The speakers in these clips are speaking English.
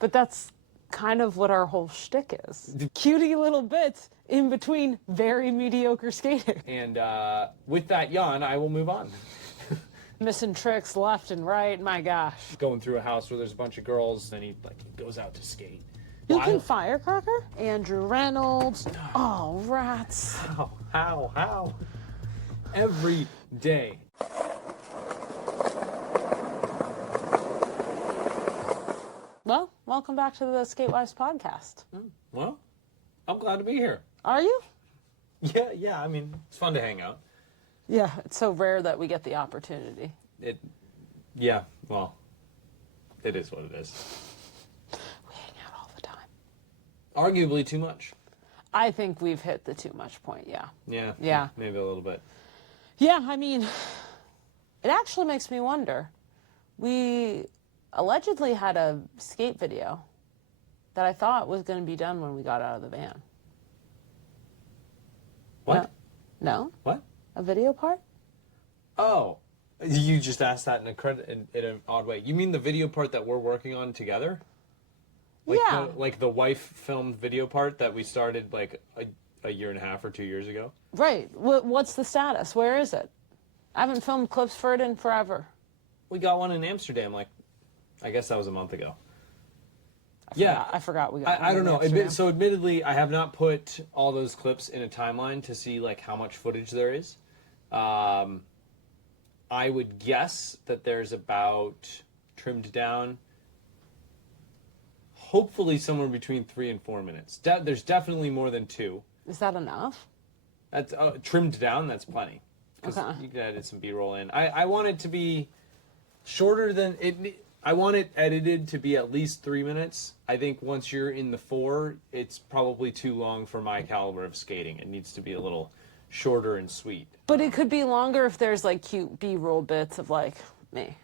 But that's kind of what our whole shtick is. Cutie little bits in between very mediocre skating. And with that yawn, I will move on. Missing tricks left and right, my gosh. Going through a house where there's a bunch of girls, and he goes out to skate. You can firecracker? Andrew Reynolds. Oh, rats. How? Every day. Well, welcome back to the Skatewives podcast. Well, I'm glad to be here. Are you? Yeah, I mean, it's fun to hang out. Yeah, it's so rare that we get the opportunity. Yeah, well, it is what it is. We hang out all the time. Arguably too much. I think we've hit the too much point, yeah. Yeah, maybe a little bit. Yeah, I mean, it actually makes me wonder. We allegedly had a skate video that I thought was going to be done when we got out of the van. What? No? What? A video part? Oh, you just asked that in an odd way. You mean the video part that we're working on together? Yeah. Like the wife filmed video part that we started like a year and a half or 2 years ago? Right. What's the status? Where is it? I haven't filmed clips for it in forever. We got one in Amsterdam, I guess that was a month ago. I forgot we got one I don't in know. Amsterdam. So admittedly, I have not put all those clips in a timeline to see like how much footage there is. I would guess that there's about, trimmed down, hopefully somewhere between 3 and 4 minutes. There's definitely more than 2. Is that enough? That's trimmed down. That's plenty. Because you can edit some B-roll in. I want it to be shorter than it. I want it edited to be at least 3 minutes. I think once you're in the 4, it's probably too long for my caliber of skating. It needs to be a little shorter and sweet. But it could be longer if there's like cute B-roll bits of like me,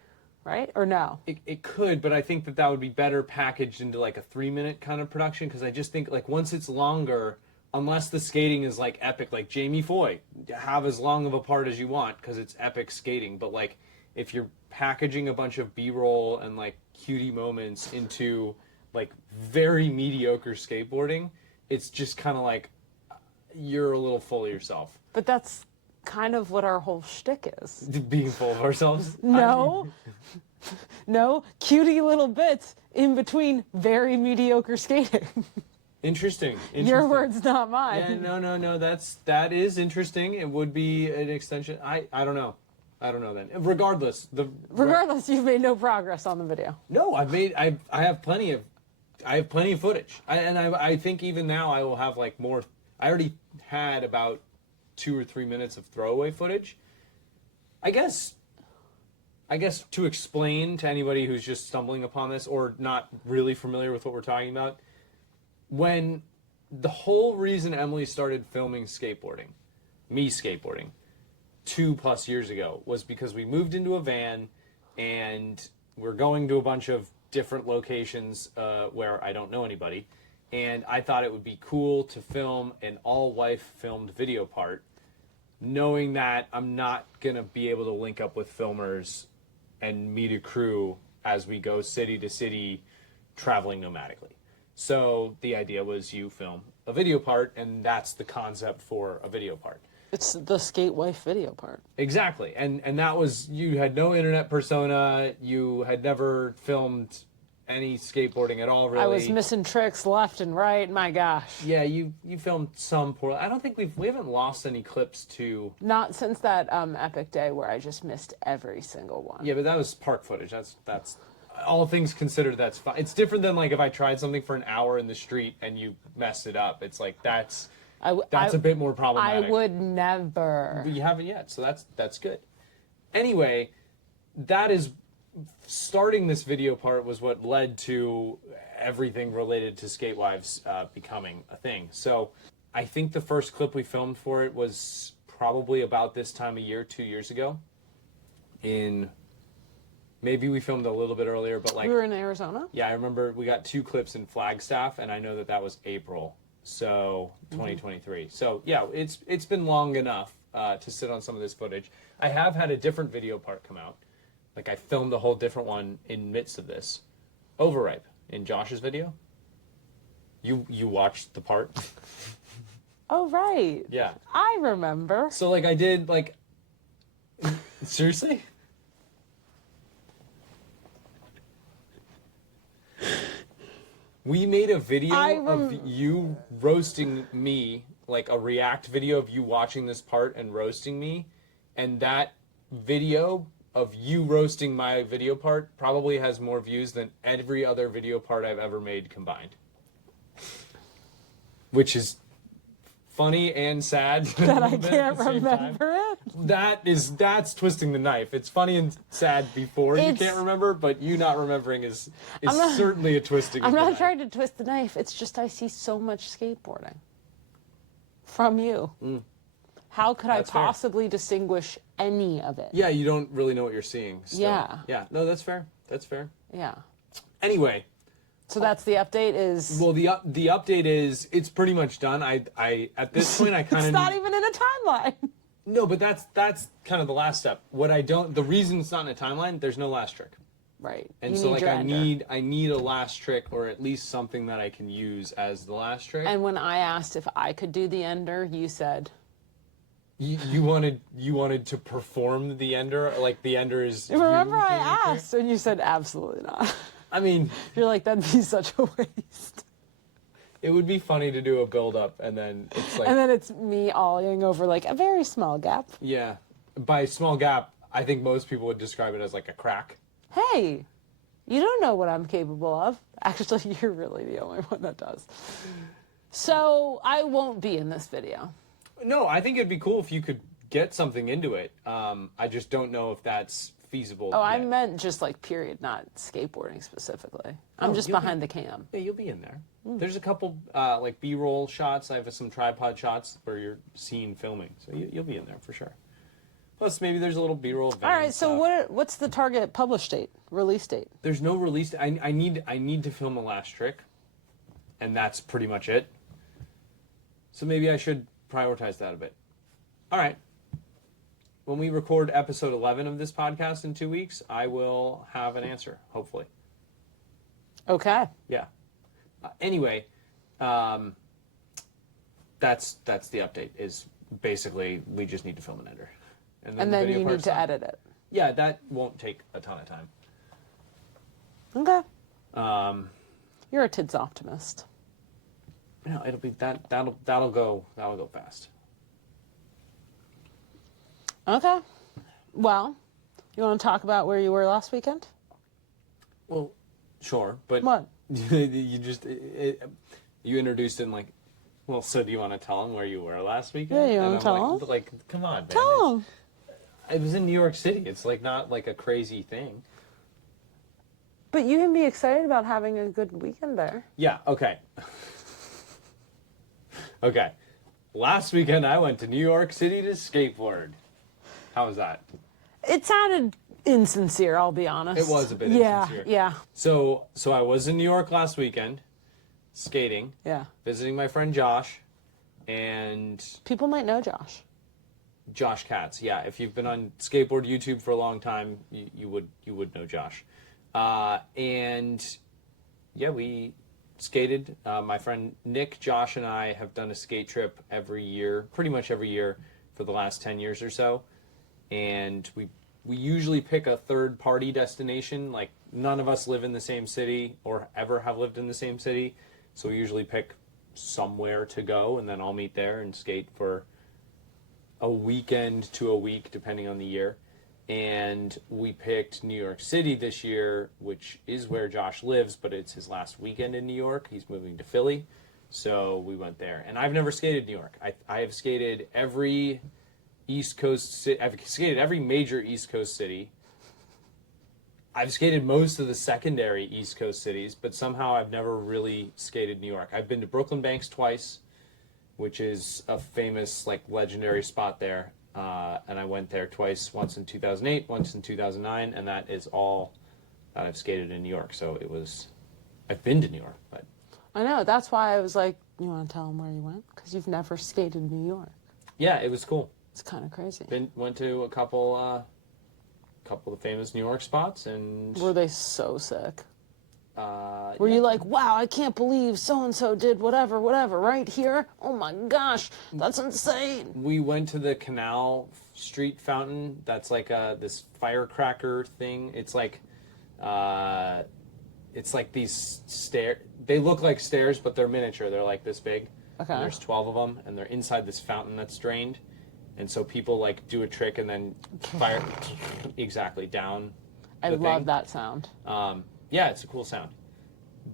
right? Or no? It could, but I think that would be better packaged into like a 3-minute kind of production, because I just think like once it's longer, unless the skating is like epic, like Jamie Foy, have as long of a part as you want because it's epic skating. But like if you're packaging a bunch of B-roll and like cutie moments into like very mediocre skateboarding, it's just kind of like you're a little full of yourself. But that's kind of what our whole shtick is. Being full of ourselves? No. No, cutie little bits in between very mediocre skating. Interesting. Your words, not mine. Yeah, no. That is interesting. It would be an extension. I don't know. I don't know then. Regardless, you've made no progress on the video. No, I have plenty of footage. I think even now I will have like more. I already had about 2 or 3 minutes of throwaway footage. I guess to explain to anybody who's just stumbling upon this or not really familiar with what we're talking about, when the whole reason Emily started filming me skateboarding, 2+ years ago, was because we moved into a van and we're going to a bunch of different locations where I don't know anybody. And I thought it would be cool to film an all-wife filmed video part, knowing that I'm not going to be able to link up with filmers and meet a crew as we go city to city traveling nomadically. So the idea was you film a video part, and that's the concept for a video part. It's the Skatewife video part. Exactly. And that was, you had no internet persona, you had never filmed any skateboarding at all, really. I was missing tricks left and right, my gosh. Yeah, you filmed some poor. I don't think we haven't lost any clips to. Not since that epic day where I just missed every single one. Yeah, but that was park footage. That's all things considered, that's fine. It's different than like if I tried something for an hour in the street and you messed it up. It's like that's a bit more problematic. I would never. But you haven't yet, so that's good. Anyway, that is. Starting this video part was what led to everything related to Skatewives becoming a thing. So I think the first clip we filmed for it was probably about this time of year, 2 years ago. Maybe we filmed a little bit earlier, but like... We were in Arizona? Yeah, I remember we got 2 clips in Flagstaff, and I know that was April, so 2023. So yeah, it's been long enough to sit on some of this footage. I have had a different video part come out. Like I filmed a whole different one in midst of this. Overripe. in Josh's video. You watched the part. Oh, right. Yeah. I remember. So like I did like. Seriously? We made a video of you roasting me, like a react video of you watching this part and roasting me, and that video of you roasting my video part probably has more views than every other video part I've ever made combined. Which is funny and sad. That I can't remember it. That's twisting the knife. It's funny and sad before you can't remember, but you not remembering is certainly a twisting. I'm not trying to twist the knife. It's just I see so much skateboarding from you. How could I possibly distinguish any of it? Yeah, you don't really know what you're seeing. Still. Yeah. Yeah. No, that's fair. That's fair. Yeah. Anyway. So that's the update is... Well, the update is, it's pretty much done. I at this point, I kind of... It's not even in a timeline. No, but that's kind of the last step. The reason it's not in a timeline, there's no last trick. Right. And you so need like I need a last trick, or at least something that I can use as the last trick. And when I asked if I could do the ender, you said... You wanted to perform the ender, like the ender is... Remember I asked, and you said absolutely not. I mean... You're like, that'd be such a waste. It would be funny to do a build-up, and then it's like... And then it's me ollieing over, like, a very small gap. Yeah. By small gap, I think most people would describe it as like a crack. Hey, you don't know what I'm capable of. Actually, you're really the only one that does. So, I won't be in this video. No, I think it'd be cool if you could get something into it. I just don't know if that's feasible. Oh, yet. I meant just like period, not skateboarding specifically. I'm just behind the cam. Yeah, you'll be in there. There's a couple like B-roll shots. I have some tripod shots where you're seen filming, so you'll be in there for sure. Plus, maybe there's a little B-roll. All right. So what's the target publish date, release date? There's no release. I need to film a last trick, and that's pretty much it. So maybe I should prioritize that a bit. All right. When we record episode 11 of this podcast in 2 weeks, I will have an answer, hopefully. Okay. Yeah. Anyway, that's the update. Is basically we just need to film an ender, and then you need to edit it. Yeah, that won't take a ton of time. Okay. You're a tid's optimist. No, it'll be that'll go fast. Okay. Well, you want to talk about where you were last weekend? Well, sure, but what? You introduced it in like, well, so do you want to tell them where you were last weekend? Yeah, you want to tell them? Like, come on, man. Tell them. I was in New York City. It's like not like a crazy thing. But you can be excited about having a good weekend there. Yeah. Okay. Okay. Last weekend I went to New York City to skateboard. How was that? It sounded insincere, I'll be honest. It was a bit insincere. Yeah. So I was in New York last weekend, skating. Yeah. Visiting my friend Josh, and people might know Josh. Josh Katz. Yeah, if you've been on skateboard YouTube for a long time, you would know Josh. And yeah, we skated. My friend Nick, Josh, and I have done a skate trip every year, pretty much every year for the last 10 years or so. And we usually pick a third-party destination. Like, none of us live in the same city or ever have lived in the same city. So we usually pick somewhere to go, and then I'll meet there and skate for a weekend to a week, depending on the year. And we picked New York City this year, which is where Josh lives, but it's his last weekend in New York. He's moving to Philly. So we went there. And I've never skated New York. I have skated every East Coast city. I've skated every major East Coast city. I've skated most of the secondary East Coast cities, but somehow I've never really skated New York. I've been to Brooklyn Banks twice, which is a famous, like, legendary spot there. And I went there twice, once in 2008, once in 2009, and that is all that I've skated in New York. So I've been to New York, but. I know, that's why I was like, you want to tell them where you went? Because you've never skated New York. Yeah, it was cool. It's kind of crazy. Went to a couple of famous New York spots, and were they so sick? Were you like, wow, I can't believe so-and-so did whatever, right here? Oh my gosh, that's insane. We went to the Canal Street fountain. That's like this firecracker thing. It's like these stairs. They look like stairs, but they're miniature. They're like this big. Okay. And there's 12 of them, and they're inside this fountain that's drained. And so people like do a trick and then fire exactly down. I love that sound. Yeah, it's a cool sound.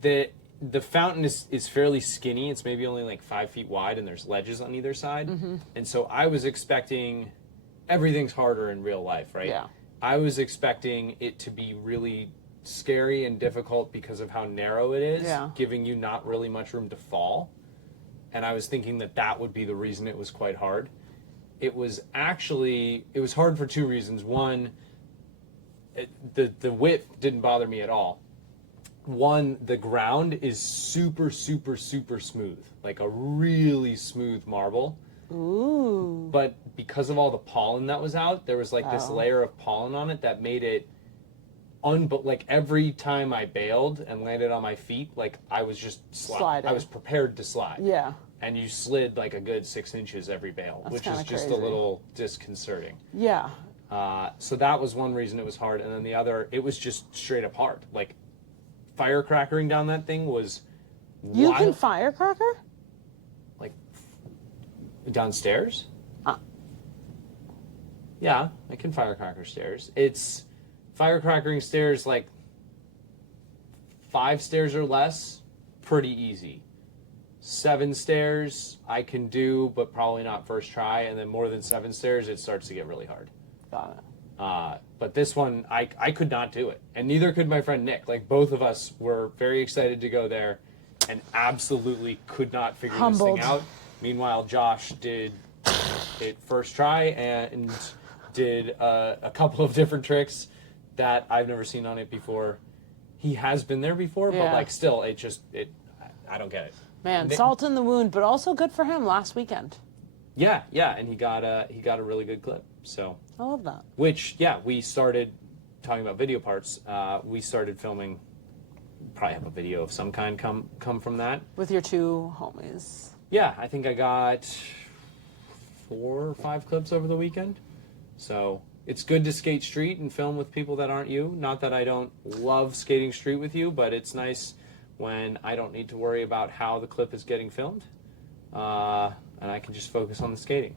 The fountain is fairly skinny. It's maybe only like 5 feet wide, and there's ledges on either side. And so I was expecting everything's harder in real life, right? Yeah. I was expecting it to be really scary and difficult because of how narrow it is, giving you not really much room to fall. And I was thinking that would be the reason it was quite hard. It was hard for 2 reasons. One, the width didn't bother me at all. One, the ground is super, super, super smooth, like a really smooth marble. Ooh. But because of all the pollen that was out, there was like this layer of pollen on it that made it like every time I bailed and landed on my feet, like I was just sliding. I was prepared to slide. Yeah. And you slid like a good 6 inches every bail, which is just crazy. a little disconcerting. Yeah. So that was one reason it was hard, and then the other, it was just straight up hard. Like firecrackering down that thing was You wild. can firecracker? Like downstairs? Yeah, I can firecracker stairs. It's firecrackering stairs like 5 stairs or less, pretty easy. 7 stairs I can do, but probably not first try, and then more than 7 stairs, it starts to get really hard. Got it. But this one, I could not do it, and neither could my friend Nick. Like, both of us were very excited to go there and absolutely could not figure this thing out. Meanwhile, Josh did it first try and did a couple of different tricks that I've never seen on it before. He has been there before, but like still, I don't get it. Man, salt in the wound, but also good for him last weekend. Yeah, and he got a really good clip. So I love that. Which, we started talking about video parts. We started filming. Probably have a video of some kind come from that. With your 2 homies. Yeah, I think I got 4 or 5 clips over the weekend. So it's good to skate street and film with people that aren't you. Not that I don't love skating street with you, but it's nice when I don't need to worry about how the clip is getting filmed, and I can just focus on the skating.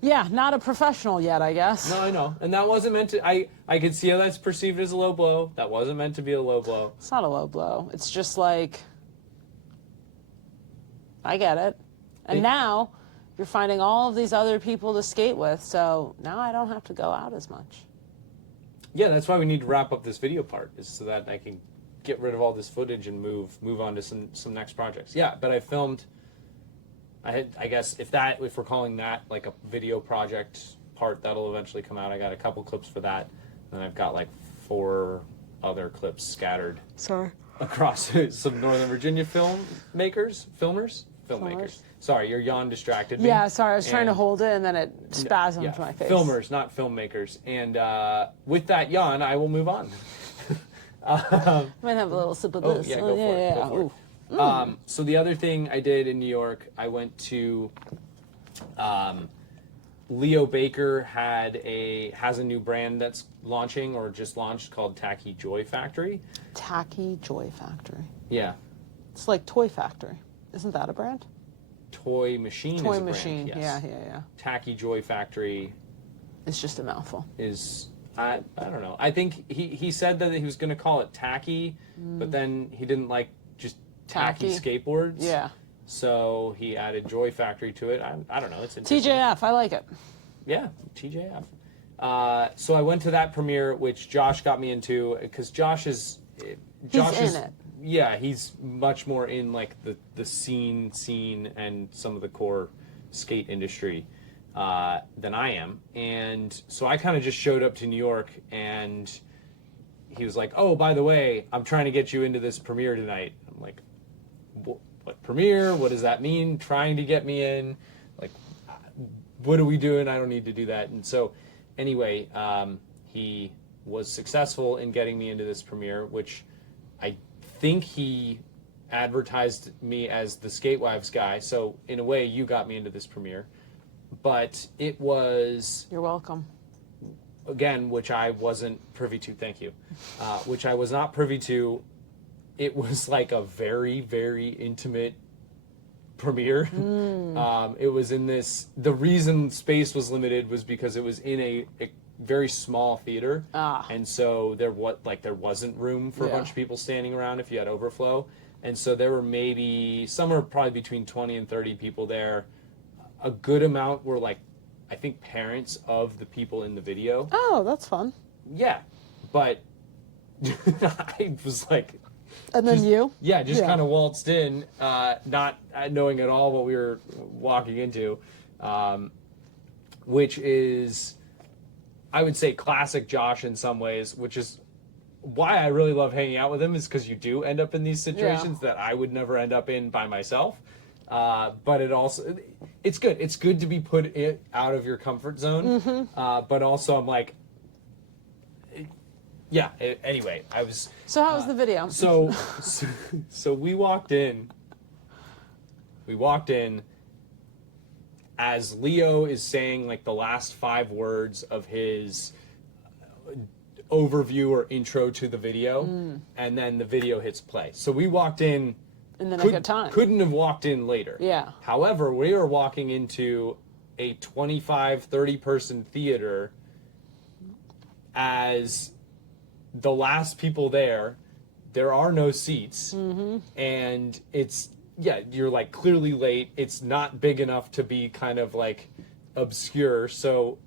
Yeah, not a professional yet, I guess. No, I know. And that wasn't meant to, I could see how that's perceived as a low blow. That wasn't meant to be a low blow. It's not a low blow. It's just like, I get it. And now you're finding all of these other people to skate with, so now I don't have to go out as much. Yeah, that's why we need to wrap up this video part, is so that I can get rid of all this footage and move on to some next projects. Yeah, but I filmed, I guess if we're calling that like a video project part, that'll eventually come out. I got a couple clips for that, and I've got like 4 other clips scattered across some Northern Virginia filmmakers. Sorry, your yawn distracted me. Yeah, sorry, I was trying to hold it and then it spasmed my face. Filmers, not filmmakers. And with that yawn, I will move on. Might have a little sip of this. Yeah, go for it. So the other thing I did in New York, I went to Leo Baker has a new brand that's launching or just launched called Tacky Joy Factory. Tacky Joy Factory. Yeah. It's like Toy Factory. Isn't that a brand? Toy Machine is a Toy Machine, brand, yes. Yeah. Tacky Joy Factory It's just a mouthful. I don't know. I think he said that he was going to call it tacky, but then he didn't like just tacky skateboards. Yeah. So he added Joy Factory to it. I don't know. It's interesting. TJF, I like it. Yeah, TJF. So I went to that premiere, which Josh got me into, because Josh is in it. Yeah, he's much more in like the scene and some of the core skate industry than I am. And so I kind of just showed up to New York, and he was like, "Oh, by the way, I'm trying to get you into this premiere tonight." I'm like, "What premiere? What does that mean? Trying to get me in? Like, what are we doing? I don't need to do that." And so anyway, he was successful in getting me into this premiere, which I think he advertised me as the Skatewives guy, so in a way you got me into this premiere. But it was... You're welcome. Again, which I wasn't privy to, thank you. Which I was not privy to. It was like a very, very intimate premiere. It was in this... The reason space was limited was because it was in a very small theater. And so there wasn't room for a bunch of people standing around if you had overflow. And so there were maybe somewhere probably between 20 and 30 people there. A good amount were like, I think, parents of the people in the video. Oh, that's fun. Yeah, but I was like... And then you? Yeah, just kind of waltzed in, not knowing at all what we were walking into, which is, I would say, classic Josh in some ways, which is why I really love hanging out with him, is because you do end up in these situations that I would never end up in by myself. But it's good. It's good to be put out of your comfort zone. But also I'm like, anyway, I was... So how was the video? So we walked in. As Leo is saying like the last 5 words of his overview or intro to the video, and then the video hits play. So we walked in the nick of time. Couldn't have walked in later. Yeah. However, we were walking into a 25, 30 person theater as the last people there. There are no seats, and you're like clearly late. It's not big enough to be kind of like obscure, so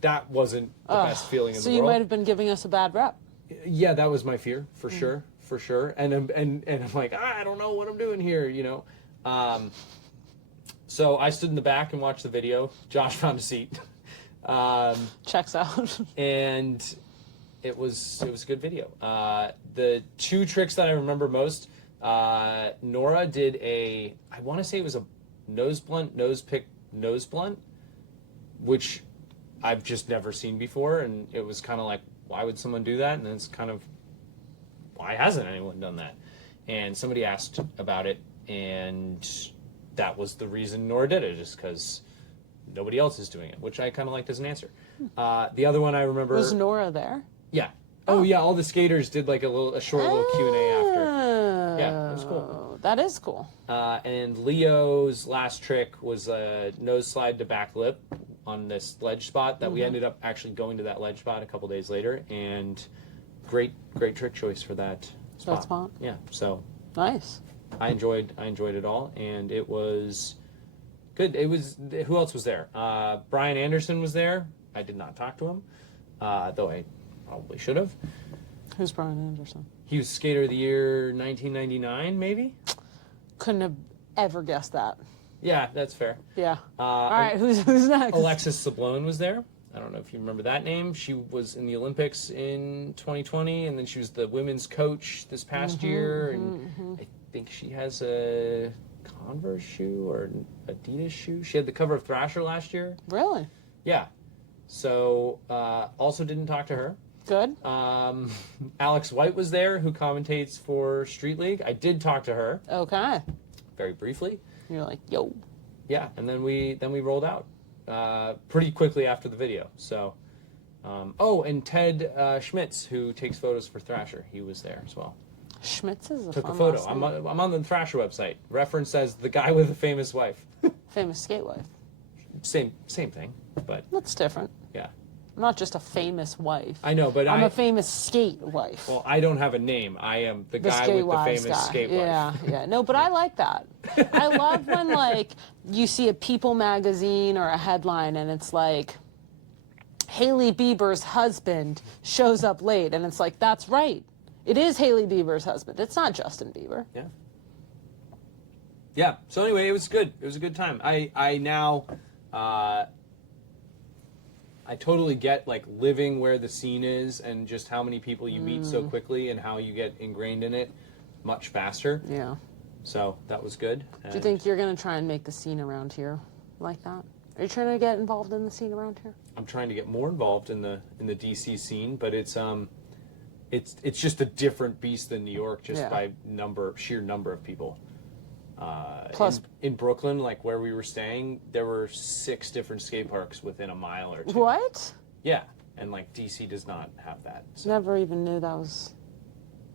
that wasn't the best feeling in the world. So you might have been giving us a bad rep. Yeah, that was my fear, for sure. And I'm like, I don't know what I'm doing here, you know. So I stood in the back and watched the video. Josh found a seat. Checks out. And it was a good video. The 2 tricks that I remember most, Nora did I want to say it was a nose blunt, nose pick, nose blunt, which I've just never seen before, and it was kind of like, why would someone do that? And it's kind of, why hasn't anyone done that? And somebody asked about it, and that was the reason Nora did it, just because nobody else is doing it, which I kind of liked as an answer. The other one I remember... Was Nora there? Yeah. Oh, yeah, all the skaters did like a short little Q&A after. Yeah, it was cool. That is cool. And Leo's last trick was a nose slide to back lip on this ledge spot that we ended up actually going to that ledge spot a couple days later, and great trick choice for that spot. That spot? Yeah, so nice. I enjoyed it all, and it was good. It was... Who else was there? Brian Anderson was there. I did not talk to him, though I probably should have. Who's Brian Anderson? He was Skater of the Year 1999, maybe? Couldn't have ever guessed that. Yeah, that's fair. Yeah. All right, who's next? Alexis Sablone was there. I don't know if you remember that name. She was in the Olympics in 2020, and then she was the women's coach this past year, and I think she has a Converse shoe or an Adidas shoe. She had the cover of Thrasher last year. Really? Yeah. So, also didn't talk to her. Good. Alex White was there, who commentates for Street League. I did talk to her. Okay. Very briefly. You're like, yo. Yeah, and then we rolled out pretty quickly after the video. So, and Ted Schmitz, who takes photos for Thrasher, he was there as well. Schmitz is Took fun a photo. last I'm name. on the Thrasher website. Referenced as the guy with a famous wife. Famous Skatewife. Same thing, but That's different. yeah. I'm not just a famous wife. I know, but I'm a famous skate wife. Well, I don't have a name. I am the guy with the Skatewives famous guy. skate wife. Yeah. No, but I like that. I love when, like, you see a People magazine or a headline and it's like, Hailey Bieber's husband shows up late. And it's like, that's right. It is Hailey Bieber's husband. It's not Justin Bieber. Yeah. Yeah. So anyway, it was good. It was a good time. I now... I totally get like living where the scene is and just how many people you meet so quickly and how you get ingrained in it much faster. Yeah. So that was good. Do you think you're going to try and make the scene around here like that? Are you trying to get involved in the scene around here? I'm trying to get more involved in the DC scene, but it's it's just a different beast than New York, just Yeah. by sheer number of people. Plus, In Brooklyn, like where we were staying, there were 6 different skate parks within a mile or 2. what? Yeah, and like DC does not have that. So. Never even knew that was.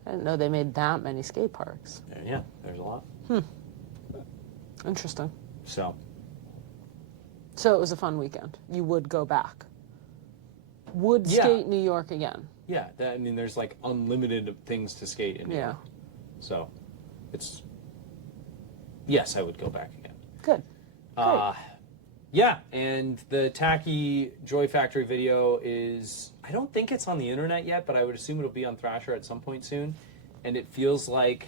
I didn't know they made that many skate parks. Yeah, there's a lot. Interesting. So it was a fun weekend. You would go back. Would Yeah. skate New York again. yeah, I mean, there's like unlimited things to skate in New Yeah. York. So it's yes, I would go back again. Good. Yeah, and the Tacky Joy Factory video is, I don't think it's on the internet yet, but I would assume it'll be on Thrasher at some point soon. And it feels like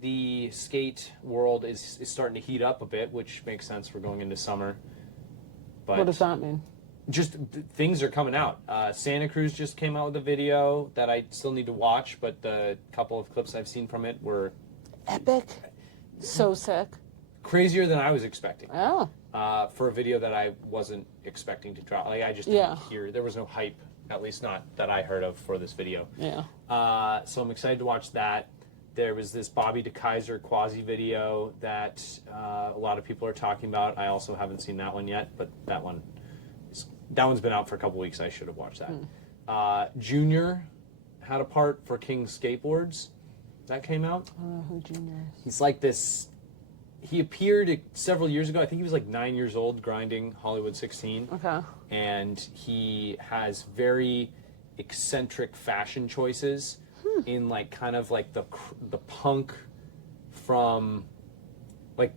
the skate world is starting to heat up a bit, which makes sense. We're going into summer. But What does that mean? just things are coming out. Santa Cruz just came out with a video that I still need to watch, but the couple of clips I've seen from it were Epic. So sick. crazier than I was expecting. Oh. For a video that I wasn't expecting to drop. Like, I just didn't Yeah. hear. There was no hype, at least not that I heard of, for this video. Yeah. So I'm excited to watch that. There was this Bobby DeKaiser quasi video that a lot of people are talking about. I also haven't seen that one yet, but that one's been out for a couple weeks. I should have watched that. Junior had a part for King Skateboards. That came out. I don't know who Junior is. He's like this. He appeared several years ago. I think he was like 9 years old, grinding Hollywood 16. Okay. And he has very eccentric fashion choices in like kind of like the punk from like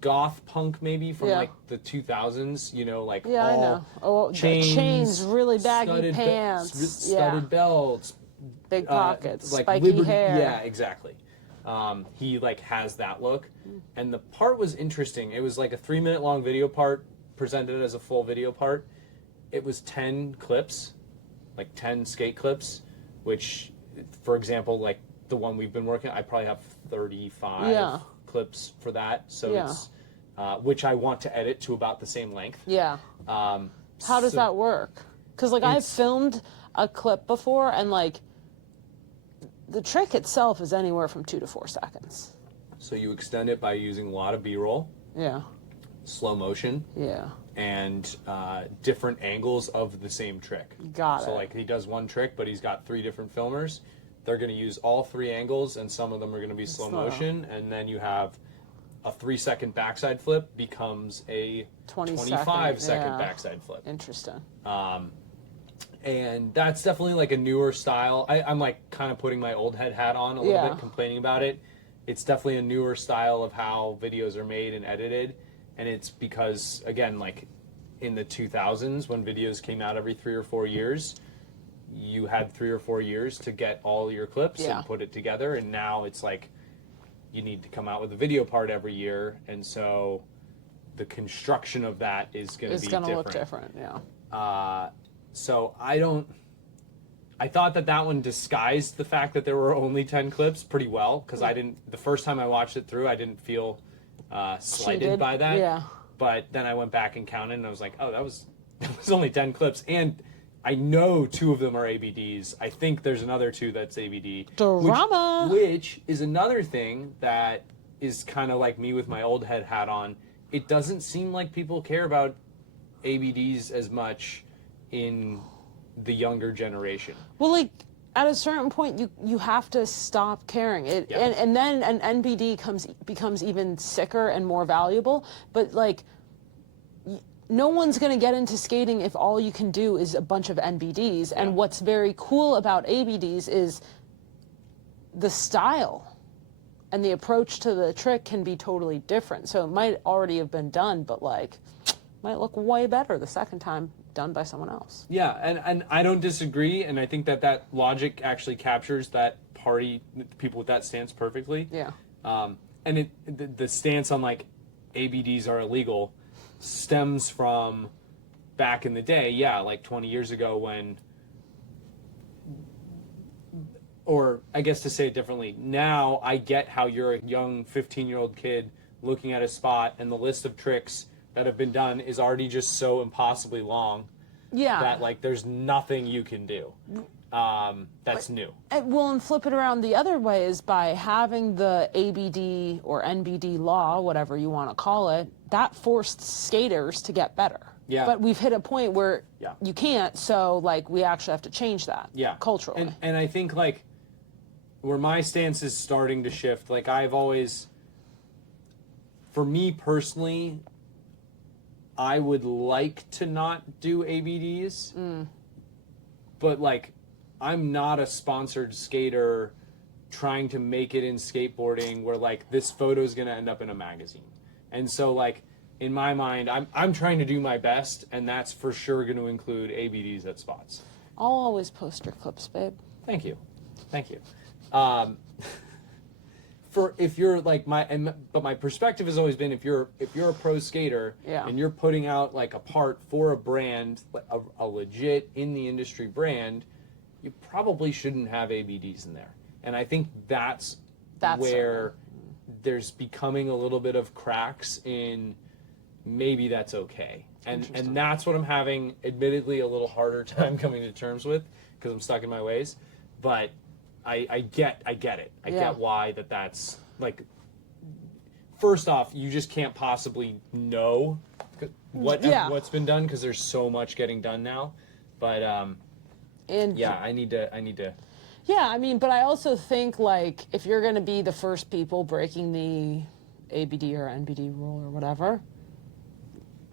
goth punk maybe from Yeah. like the 2000s. You know, like Yeah, I all know. Oh, the chains, really baggy studded pants. studded belts, Big pockets, like spiky Liberty, hair. yeah, exactly. He like has that look, and the part was interesting. It was like a 3-minute long video part presented as a full video part. It was 10 clips, like 10 skate clips, which, for example, like the one we've been working, I probably have 35 clips for that. So it's which I want to edit to about the same length. Yeah. How does that work? Because like I've filmed a clip before, and like the trick itself is anywhere from 2 to 4 seconds. So you extend it by using a lot of B-roll, Yeah. slow motion, Yeah. and different angles of the same trick. Got it. So like he does one trick, but he's got 3 different filmers. They're going to use all 3 angles, and some of them are going to be slow motion. And then you have a 3-second backside flip becomes a 25-second backside flip. Interesting. And that's definitely like a newer style. I'm like kind of putting my old head hat on a little bit, complaining about it. It's definitely a newer style of how videos are made and edited. And it's because, again, like in the 2000s when videos came out every 3 or 4 years, you had 3 or 4 years to get all your clips and put it together. And now it's like you need to come out with a video part every year. And so the construction of that is going to be different. It's going to look different, yeah. So I thought that one disguised the fact that there were only 10 clips pretty well, because the first time I watched it through, I didn't feel slighted by that. Yeah. But then I went back and counted, and I was like, oh, that was only 10 clips. And I know 2 of them are ABDs. I think there's another 2 that's ABD. Drama! Which is another thing that is kind of like me with my old head hat on. It doesn't seem like people care about ABDs as much in the younger generation. Well, like at a certain point, you have to stop caring it, and then an NBD becomes even sicker and more valuable. But like, no one's gonna get into skating if all you can do is a bunch of NBDs. And what's very cool about ABDs is the style and the approach to the trick can be totally different. So it might already have been done, but like, might look way better the second time done by someone else. Yeah, and I don't disagree, and I think that logic actually captures that people with that stance perfectly. Yeah. And the stance on like ABDs are illegal stems from back in the day, like 20 years ago when, or I guess to say it differently, now I get how you're a young 15-year-old kid looking at a spot and the list of tricks that have been done is already just so impossibly long that like there's nothing you can do. That's new. Well, and flip it around the other way is by having the ABD or NBD law, whatever you want to call it, that forced skaters to get better. Yeah. But we've hit a point where Yeah. you can't, so like we actually have to change that. Yeah. Culturally. And I think like where my stance is starting to shift, like I've always, for me personally, I would like to not do ABDs, but like I'm not a sponsored skater trying to make it in skateboarding where like this photo is going to end up in a magazine. And so like in my mind, I'm trying to do my best, and that's for sure going to include ABDs at spots. I'll always post your clips, babe. Thank you. Thank you. For if you're like but my perspective has always been if you're a pro skater Yeah. and you're putting out like a part for a brand, a legit in the industry brand, you probably shouldn't have ABDs in there. And I think that's where there's becoming a little bit of cracks in maybe that's okay. And that's what I'm having admittedly a little harder time coming to terms with because I'm stuck in my ways. But I get it. I get why that's like. First off, you just can't possibly know what's been done because there's so much getting done now. But yeah, I need to. Yeah, I mean, but I also think like if you're going to be the first people breaking the ABD or NBD rule or whatever,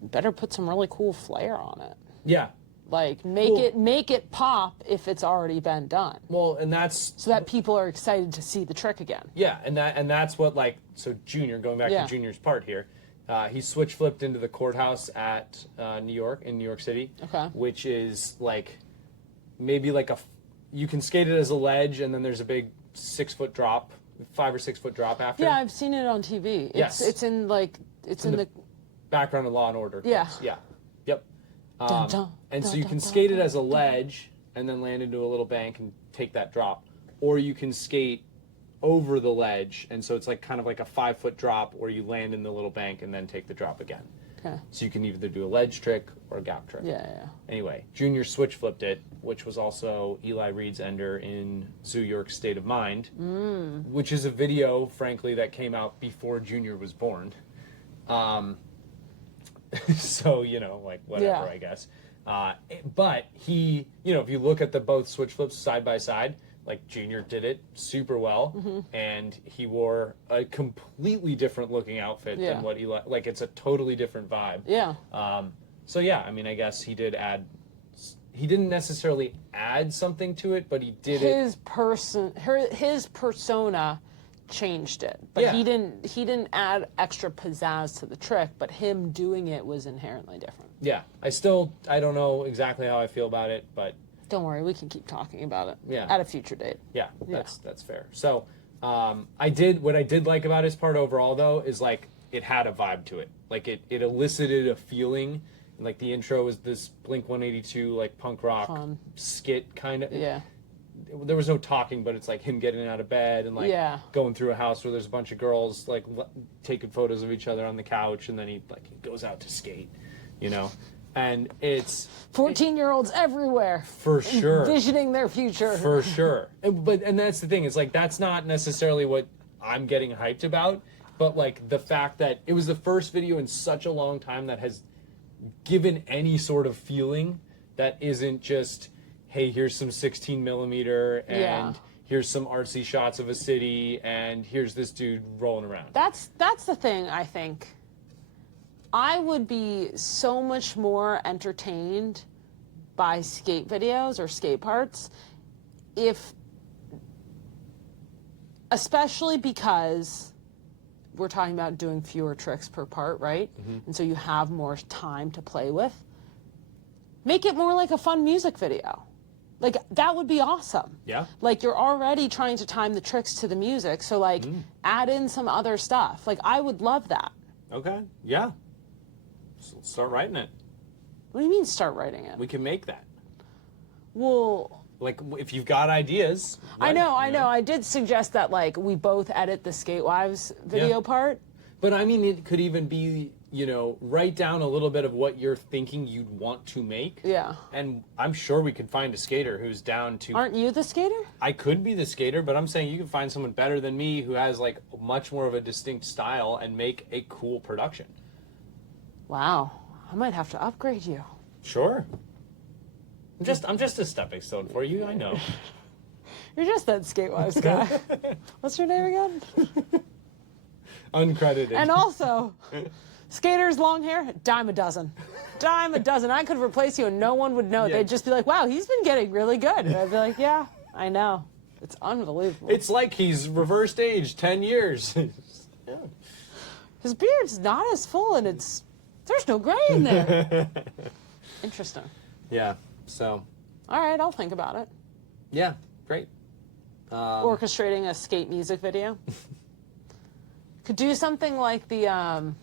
you better put some really cool flair on it. Yeah. Like make it pop if it's already been done. Well, and that's so that people are excited to see the trick again. Yeah, and that's what like so Junior going back to Junior's part here, he switch flipped into the courthouse at in New York City, which is like maybe like you can skate it as a ledge and then there's a big 6 foot drop, 5 or 6 foot drop after. Yeah, I've seen it on TV. It's in like it's in the background of Law and Order. Yeah. Yeah. Yep. Dun, dun, and so dun, you dun, can dun, skate dun, it as a dun, ledge and then land into a little bank and take that drop, or you can skate over the ledge, and so it's like kind of like a 5 foot drop, or you land in the little bank and then take the drop again. Okay. So you can either do a ledge trick or a gap trick. Yeah. Anyway, Junior switch flipped it, which was also Eli Reed's ender in Zoo York's State of Mind, which is a video, frankly, that came out before Junior was born. So, like whatever, I guess. But he, if you look at the both switch flips side by side, like Junior did it super well, and he wore a completely different looking outfit than what Eli, like it's a totally different vibe. Yeah. So yeah, I mean, I guess he didn't necessarily add something to it, but he did his persona changed it, but he didn't add extra pizzazz to the trick, but him doing it was inherently different. Yeah, I don't know exactly how I feel about it, but don't worry, we can keep talking about it at a future date. Yeah, that's fair. So what I did like about his part overall though is like it had a vibe to it. Like it elicited a feeling. Like the intro was this Blink-182 like punk rock skit kind of. Yeah. There was no talking, but it's like him getting out of bed and like going through a house where there's a bunch of girls like taking photos of each other on the couch, and then he goes out to skate, and it's 14-year-olds everywhere for sure envisioning their future for sure. And that's the thing. It's like that's not necessarily what I'm getting hyped about, but like the fact that it was the first video in such a long time that has given any sort of feeling that isn't just, hey, here's some 16 millimeter and here's some artsy shots of a city and here's this dude rolling around. That's the thing, I think. I would be so much more entertained by skate videos or skate parts especially because we're talking about doing fewer tricks per part, right? And so you have more time to play with. Make it more like a fun music video. Like, that would be awesome. Yeah. Like, you're already trying to time the tricks to the music, so, like, add in some other stuff. Like, I would love that. Okay, yeah. So let's start writing it. What do you mean start writing it? We can make that. Well... Like, if you've got ideas... I know. I did suggest that, like, we both edit the Skatewives video part. But, I mean, it could even be you know, write down a little bit of what you're thinking you'd want to make. Yeah. And I'm sure we could find a skater who's down to. Aren't you the skater? I could be the skater, but I'm saying you can find someone better than me who has like much more of a distinct style and make a cool production. Wow. I might have to upgrade you. Sure. I'm just a stepping stone for you, I know. You're just that Skatewives guy. What's your name again? Uncredited. And also, skaters, long hair, dime a dozen. Dime a dozen. I could replace you and no one would know. Yeah. They'd just be like, wow, he's been getting really good. And I'd be like, yeah, I know. It's unbelievable. It's like he's reversed age 10 years. Yeah. His beard's not as full and there's no gray in there. Interesting. Yeah, so. All right, I'll think about it. Yeah, great. Orchestrating a skate music video. Could do something like the,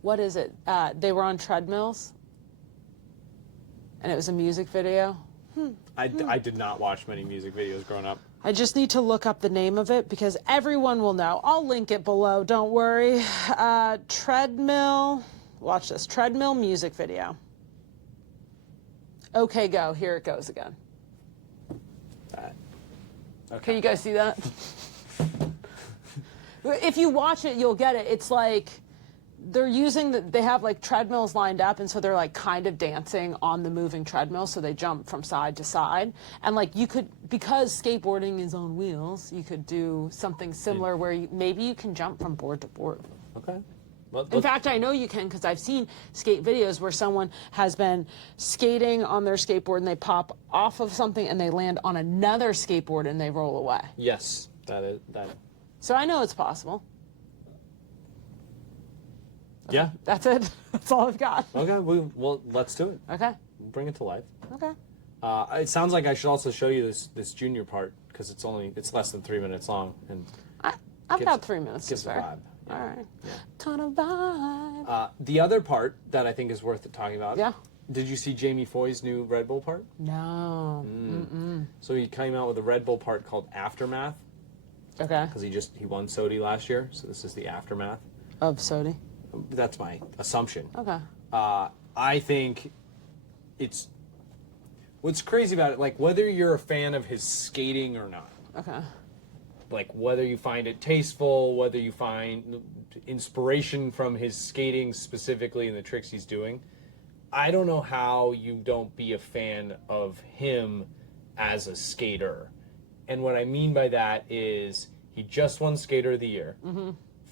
what is it? They were on treadmills, and it was a music video. I did not watch many music videos growing up. I just need to look up the name of it because everyone will know. I'll link it below, don't worry. Treadmill, watch this, treadmill music video. Okay, go, here it goes again. Okay. Can you guys see that? If you watch it, you'll get it. It's like they're they have like treadmills lined up, and so they're like kind of dancing on the moving treadmill, so they jump from side to side. And like you could, because skateboarding is on wheels, you could do something similar where maybe you can jump from board to board. Okay. Well, In fact, I know you can because I've seen skate videos where someone has been skating on their skateboard and they pop off of something and they land on another skateboard and they roll away. yes, that. So I know it's possible. Yeah. That's it. That's all I've got. Okay. Well, let's do it. Okay. Bring it to life. Okay. It sounds like I should also show you this junior part because it's less than 3 minutes long and I've gives- got 3 minutes to gives a spare. vibe. Yeah. All right. Ton of vibe. The other part that I think is worth talking about. Yeah. Did you see Jamie Foy's new Red Bull part? No. So he came out with a Red Bull part called Aftermath Okay. because he won SOTY last year. So this is the aftermath. Of Sodi. That's my assumption. Okay. I think it's what's crazy about it, like whether you're a fan of his skating or not, Okay. like whether you find it tasteful, whether you find inspiration from his skating specifically and the tricks he's doing, I don't know how you don't be a fan of him as a skater. And what I mean by that is he just won Skater of the Year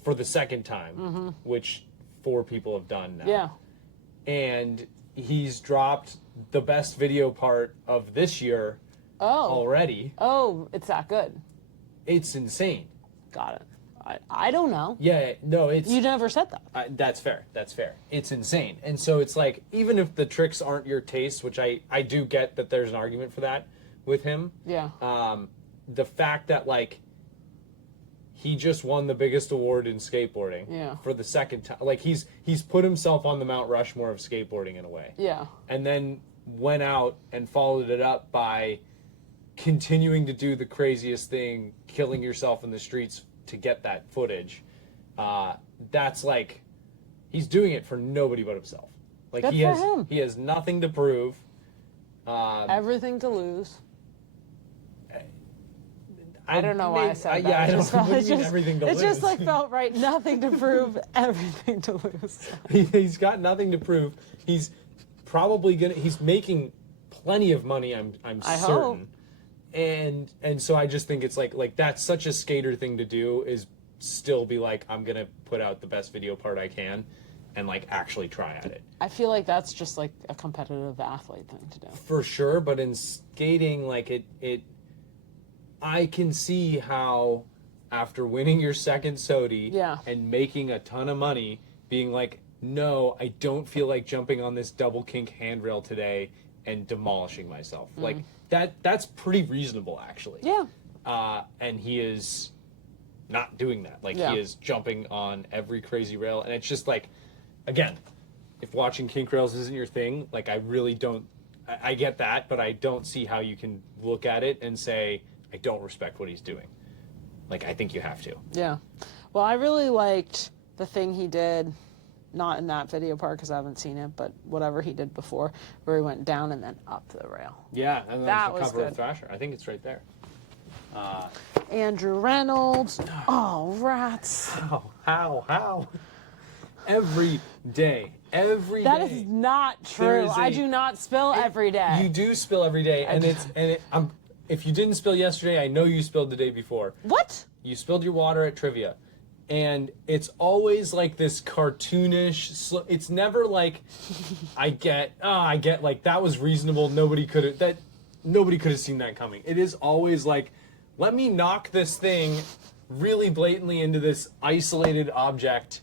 for the second time, which 4 people have done now. Yeah. And he's dropped the best video part of this year already. Oh, it's that good. It's insane. Got it. I don't know. Yeah, no, it's... You never said that. That's fair. That's fair. It's insane. And so it's like, even if the tricks aren't your taste, which I do get that there's an argument for that with him. Yeah. The fact that, like, he just won the biggest award in skateboarding for the second time. Like, he's put himself on the Mount Rushmore of skateboarding in a way. Yeah. And then went out and followed it up by continuing to do the craziest thing, killing yourself in the streets to get that footage. That's like, he's doing it for nobody but himself. Like Good he for has him. he has nothing to prove. Everything to lose. I don't know why I said that. Yeah, I don't know. What do you mean just, everything to it lose? just like felt right. Nothing to prove, everything to lose. He's got nothing to prove. He's probably he's making plenty of money, I'm I certain. hope. And so I just think it's like that's such a skater thing to do, is still be like, I'm gonna put out the best video part I can and like actually try at it. I feel like that's just like a competitive athlete thing to do. For sure, but in skating, like it I can see how after winning your second SOTY and making a ton of money, being like, no, I don't feel like jumping on this double kink handrail today and demolishing myself. Like that's pretty reasonable, actually. Yeah. And he is not doing that. Like he is jumping on every crazy rail, and it's just like, again, if watching kink rails isn't your thing, like I really don't. I get that, but I don't see how you can look at it and say, I don't respect what he's doing. Like, I think you have to. Yeah. Well, I really liked the thing he did not in that video part because I haven't seen it, but whatever he did before, where he went down and then up the rail. Yeah, and then That the was cover good. of Thrasher. I think it's right there. Andrew Reynolds. Oh, rats. How? Every day. Every That day. is not There true. is I do not spill every day. You do spill every day, if you didn't spill yesterday, I know you spilled the day before. What? You spilled your water at trivia. And it's always like this cartoonish, it's never like, I get like, that was reasonable, nobody could have seen that coming. It is always like, let me knock this thing really blatantly into this isolated object,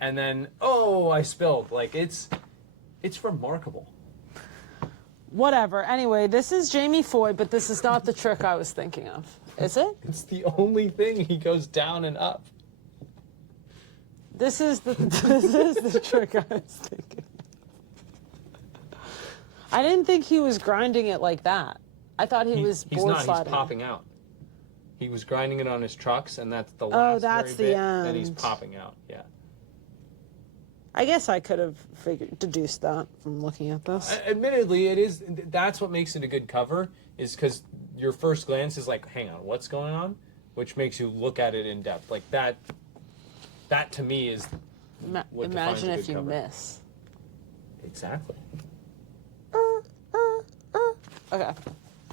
and then, oh, I spilled. Like, it's remarkable. Whatever. Anyway, this is Jamie Foy, but this is not the trick I was thinking of. Is it? It's the only thing he goes down and up. This is the trick I was thinking. I didn't think he was grinding it like that. I thought he was He's board not, sliding. he's popping out. He was grinding it on his trucks, and that's the last that's very the bit, and he's end. popping out, yeah. I guess I could have deduced that from looking at this. Admittedly, that's what makes it a good cover, is because your first glance is like, hang on, what's going on? Which makes you look at it in depth. Like that to me is what defines Imagine a good if you cover. miss. Exactly. Okay.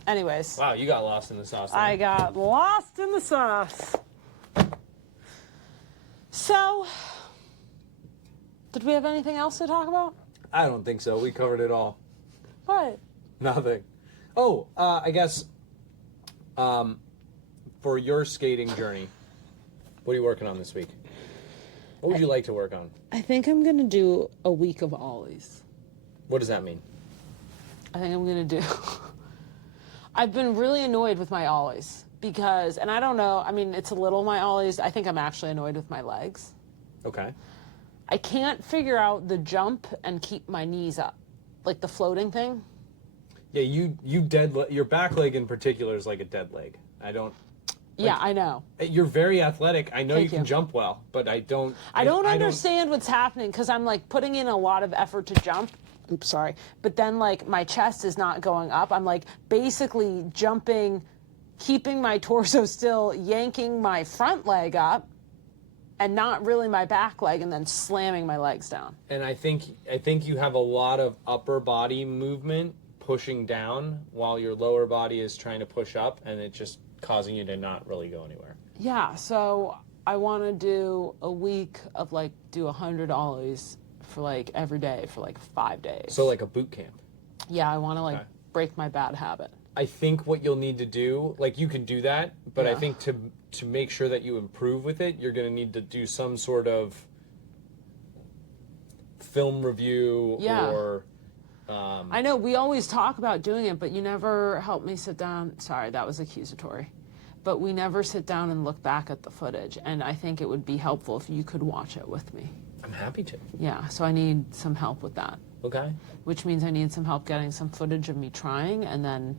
Anyways. Wow, you got lost in the sauce. I got lost in the sauce. So, did we have anything else to talk about? I don't think so. We covered it all. What? Nothing. Oh, I guess for your skating journey, what are you working on this week? What would you like to work on? I think I'm going to do a week of Ollies. What does that mean? I think I'm going to do... I've been really annoyed with my Ollies because, and I don't know, I mean, it's a little my Ollies. I think I'm actually annoyed with my legs. Okay. I can't figure out the jump and keep my knees up. Like the floating thing. Yeah, your back leg in particular is like a dead leg. Yeah, I know. You're very athletic. I know Thank you can you. jump well, but I don't understand what's happening because I'm like putting in a lot of effort to jump. Oops, sorry. But then like my chest is not going up. I'm like basically jumping, keeping my torso still, yanking my front leg up and not really my back leg and then slamming my legs down. And I think you have a lot of upper body movement pushing down while your lower body is trying to push up, and it's just causing you to not really go anywhere. Yeah, so I want to do a week of like do 100 Ollies for like every day for like 5 days. So like a boot camp. Yeah, I want to like break my bad habit. I think what you'll need to do, like you can do that, but I Yeah. think to make sure that you improve with it, you're going to need to do some sort of film review Yeah. or... I know we always talk about doing it, but you never help me sit down. Sorry, that was accusatory. But we never sit down and look back at the footage, and I think it would be helpful if you could watch it with me. I'm happy to. Yeah, so I need some help with that, Okay. which means I need some help getting some footage of me trying and then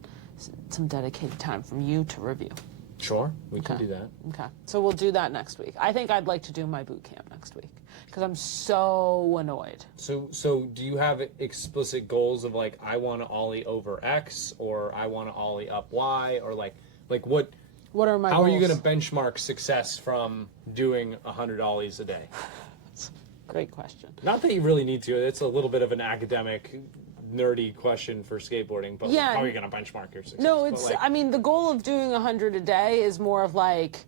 some dedicated time from you to review. Sure, we can Okay. do that. Okay, so we'll do that next week. I think I'd like to do my boot camp next week because I'm so annoyed. So do you have explicit goals of like, I want to ollie over X, or I want to ollie up Y, or like what? What are my How are you goals? going to benchmark success from doing 100 ollies a day? Great question. Not that you really need to. It's a little bit of an academic, nerdy question for skateboarding, but Yeah. how are you going to benchmark your success? No, But, it's, like, I mean, the goal of doing 100 a day is more of like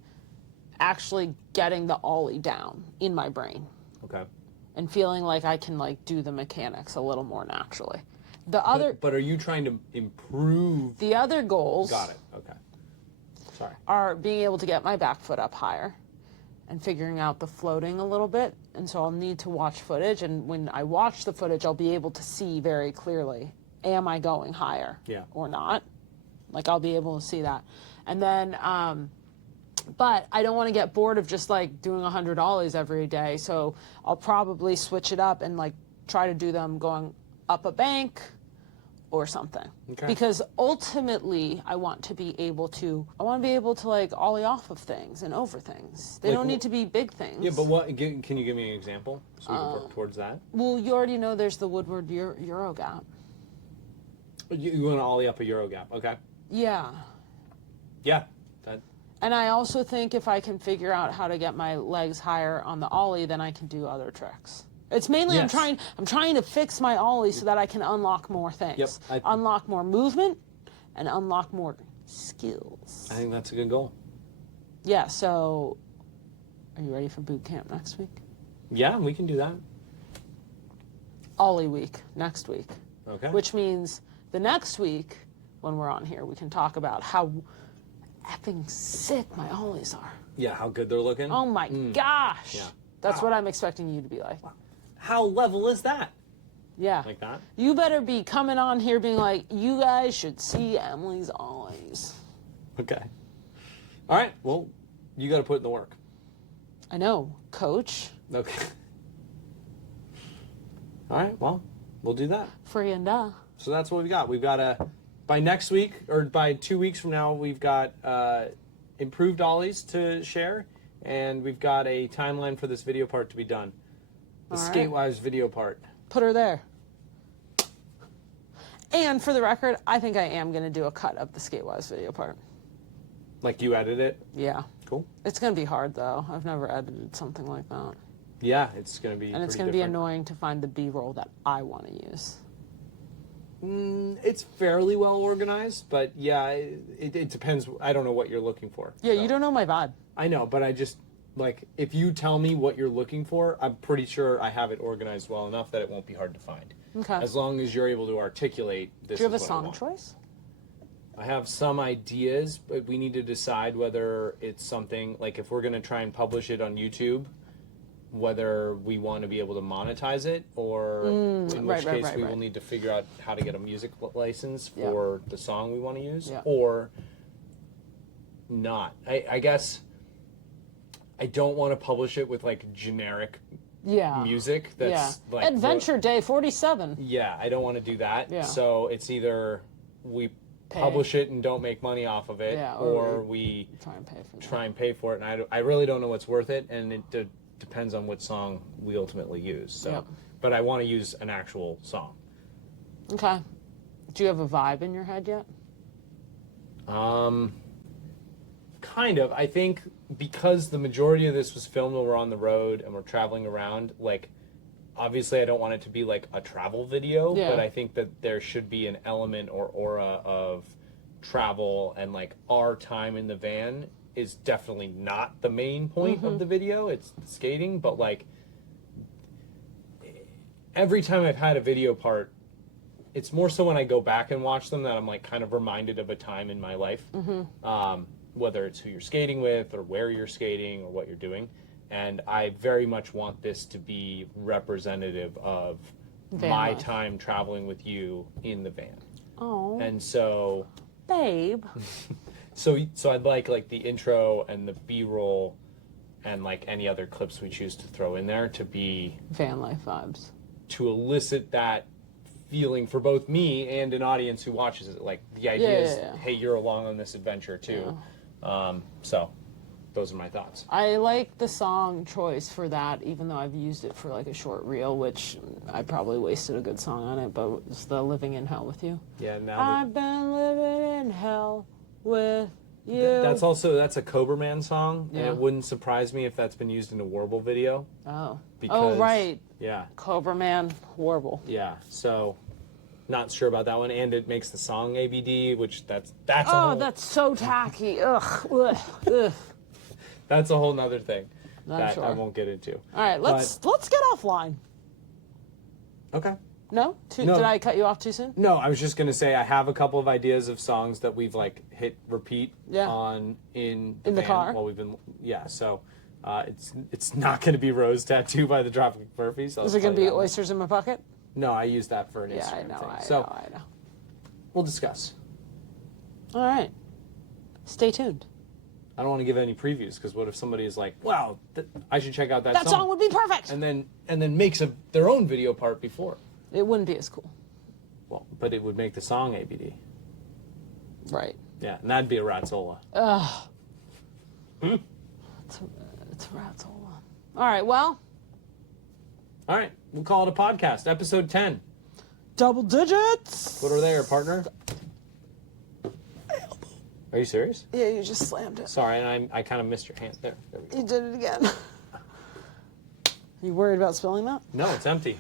actually getting the ollie down in my brain okay. and feeling like I can like do the mechanics a little more naturally. The other But are you trying to improve? the other goals Got it. Okay. Sorry. are being able to get my back foot up higher and figuring out the floating a little bit. And so I'll need to watch footage, and when I watch the footage, I'll be able to see very clearly, am I going higher Yeah. or not? Like I'll be able to see that. And then, but I don't want to get bored of just like doing 100 ollies every day. So I'll probably switch it up and like try to do them going up a bank or something. Okay. Because ultimately, I want to be able to like ollie off of things and over things. They Like don't need to be big things. Yeah, but what? Can you give me an example so we can work towards that? Well, you already know there's the Woodward Euro gap. You want to ollie up a Euro gap, okay? Yeah. Yeah. That. And I also think if I can figure out how to get my legs higher on the ollie, then I can do other tricks. It's mainly Yes. I'm trying to fix my ollie so that I can unlock more things. Yep, unlock more movement and unlock more skills. I think that's a good goal. Yeah, so are you ready for boot camp next week? Yeah, we can do that. Ollie week next week. Okay. Which means the next week when we're on here, we can talk about how effing sick my ollies are. Yeah, how good they're looking. Oh my gosh. Yeah. That's what I'm expecting you to be like. How level is that? Yeah. Like that? You better be coming on here being like, you guys should see Emily's ollies. Okay. All right. Well, you got to put in the work. I know, coach. Okay. All right. Well, we'll do that. Free and So that's what we've got. We've got by next week or by 2 weeks from now, we've got improved ollies to share, and we've got a timeline for this video part to be done. The Skatewives video part. Put her there. And for the record, I think I am going to do a cut of the Skatewives video part. Like you edit it? Yeah. Cool. It's going to be hard, though. I've never edited something like that. Yeah, it's going to be And it's going to be annoying to find the B-roll that I want to use. It's fairly well organized, but yeah, it depends. I don't know what you're looking for. Yeah, so. you don't know my vibe. I know, but I just, like, if you tell me what you're looking for, I'm pretty sure I have it organized well enough that it won't be hard to find. Okay. As long as you're able to articulate this. Do you have a is what I song want. choice? I have some ideas, but we need to decide whether it's something, like if we're going to try and publish it on YouTube, whether we want to be able to monetize it, or in which case we will need to figure out how to get a music license for the song we want to use, or not. I guess I don't want to publish it with like generic music that's like Adventure Day 47. Yeah, I don't want to do that. Yeah. So it's either we publish it and don't make money off of it, or we try and pay for it. And I really don't know what's worth it, and it depends on what song we ultimately use. So, but I want to use an actual song. Okay. Do you have a vibe in your head yet? Kind of. I think because the majority of this was filmed when we're on the road and we're traveling around, like, obviously I don't want it to be like a travel video, but I think that there should be an element or aura of travel, and like our time in the van is definitely not the main point of the video. It's skating, but like every time I've had a video part, it's more so when I go back and watch them that I'm like kind of reminded of a time in my life. Whether it's who you're skating with or where you're skating or what you're doing. And I very much want this to be representative of my time traveling with you in the van. Oh. And so, babe. So I'd like the intro and the B-roll and like any other clips we choose to throw in there to be van life vibes. To elicit that feeling for both me and an audience who watches it. Like the idea is, hey, you're along on this adventure too. So those are my thoughts. I like the song choice for that, even though I've used it for like a short reel, which I probably wasted a good song on it, but it's the Living in Hell with You. Yeah, now I've been living in hell with you. That's a Coberman song, and it wouldn't surprise me if that's been used in a Warble video. Oh. Because, right. Yeah. Coberman, Warble. Yeah, so not sure about that one, and it makes the song ABD, which that's a whole, that's so tacky. Ugh. Ugh. That's a whole nother thing that sure. I won't get into. All right, let's get offline. Okay. No? Did I cut you off too soon? No, I was just gonna say I have a couple of ideas of songs that we've like hit repeat on in the van car while we've been so it's not gonna be Rose Tattoo by the Tropic Murphys. Is it gonna be Oysters in My Pocket? No, I used that for an Instagram I know, thing. I know. We'll discuss. All right. Stay tuned. I don't want to give any previews because what if somebody is like, "Wow, I should check out that song. That song would be perfect." And then makes their own video part before. It wouldn't be as cool. Well, but it would make the song ABD. Right. Yeah, and that'd be a Ratzola. Ugh. Hmm? It's Ratzola. All right, well. All right, we'll call it a podcast. Episode 10. Double digits. Put her there, partner. Are you serious? Yeah, you just slammed it. Sorry, and I kind of missed your hand. There we go. You did it again. You worried about spilling that? No, it's empty.